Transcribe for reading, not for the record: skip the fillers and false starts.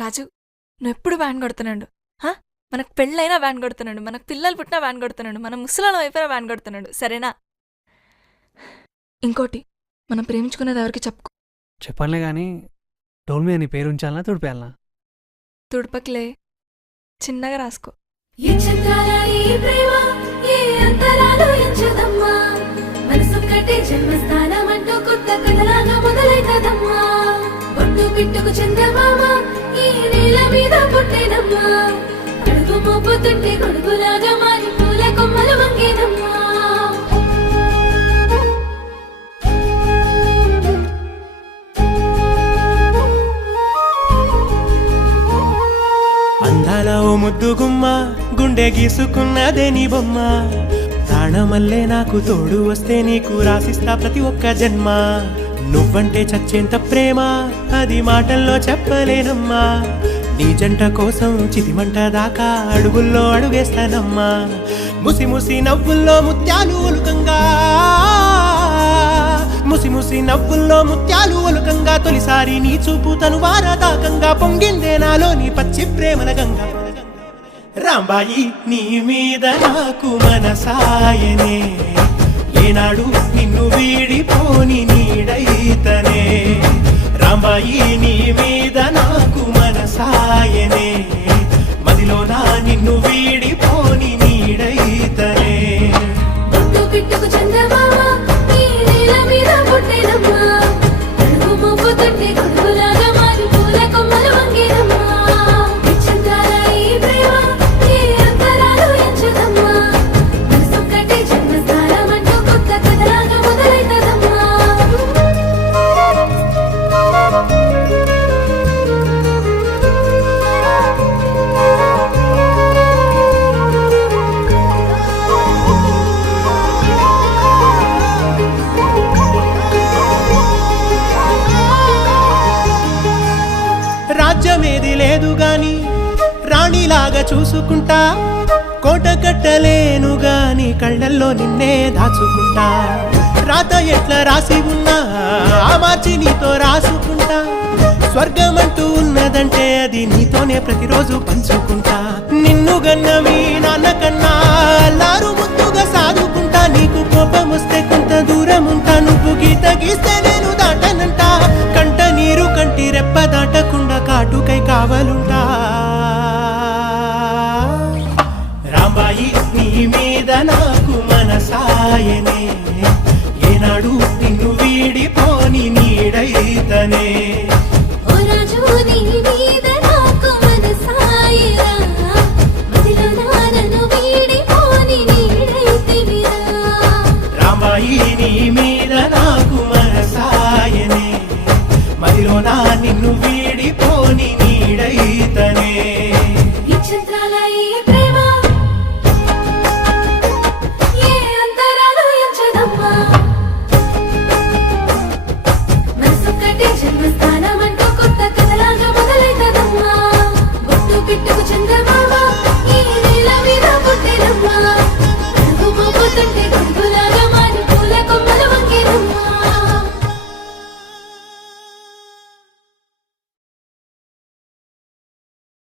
రాజు, నువ్వెప్పుడు వ్యాన్ కొడుతున్నాడు. మనకు పెళ్ళైనా వ్యాన్ కొడుతున్నాడు, మనకు పిల్లలు పుట్టినా వ్యాన్ కొడుతున్నాడు, మన ముసలాలం అయిపోయినా వ్యాన్ కొడుతున్నాడు. సరేనా? ఇంకోటి, మనం ప్రేమించుకునేది ఎవరికి చెప్పుకో. చెప్పనులే కానీ డోల్మీ అని పేరు ఉంచాలనా తుడిపేయాలనా? తుడపకిలే, చిన్నగా రాసుకో. పిట్టుకు చందమామ ఈ నేల మీద పుట్టేనమ్మా, అడుగు మోపుతుంటే కొడుకులాగా మారి పూల కొమ్మలు వంగేనమ్మా. అందాల ఓ ముద్దు గుమ్మ, గుండె గీసుకున్నదే నీ బొమ్మ. ప్రాణమల్లే నాకు తోడు వస్తే నీకు రాసిస్తా ప్రతి ఒక్క జన్మ. నువ్వంటే చచ్చేంత ప్రేమ అది మాటల్లో చెప్పలేనమ్మా. నీ జంట కోసం చితిమంట దాకా అడుగుల్లో అడుగేస్తానమ్మా. ముసి ముసి నవ్వుల్లో ముత్యాలు ఒలుకంగా, ముసి ముసి నవ్వుల్లో ముత్యాలు ఒలుకంగా, తొలిసారి నీ చూపు తను వారదాకంగా పొంగిందే నాలో నీ పచ్చి ప్రేమల గంగా. రాంబాయి నీ మీద నాకు మనసాయనే, ఏనాడు నిన్ను వీడిపోని నీడైతనే. రాంబాయి నీ మీద నాకు మనసాయనే, మదిలోన నిన్ను వీడిపోని నీడైతనే. పిట్టుకు చందమామ ఈ నేల మీద పుట్టేనమ్మా, అడుగు మోపుతుంటే కొడుకులాగా మారి పూల కొమ్మలు వంగేనమ్మా. రాజ్యమేది లేదు గాని రాణిలాగా చూసుకుంటా, కోట కట్టలేను గాని కళ్ళల్లో నిన్నే దాచుకుంటా. రాత ఎట్లా రాసి ఉన్నా ఆ మార్చి నీతో రాసుకుంటా. స్వర్గమంటూ ఉన్నదంటే అది నీతోనే ప్రతిరోజు పంచుకుంటా. నిన్ను గన్నవి నాన్న కన్నా అల్లారు ముద్దుగా సాదుకుంటా. నీకు కోపం వస్తే కొంత దూరం ఉంటా, నువ్వు గీత గీస్తే నేను దాటనంట. కంట నీరు కంటి రెప్ప దాటకుండా కాటుకై కావలుంటా. రాంబాయి నీ మీద నాకు మనసాయనే, ఏనాడు నిన్ను వీడిపోని నీడైతనే. రాంబాయి నీ మీద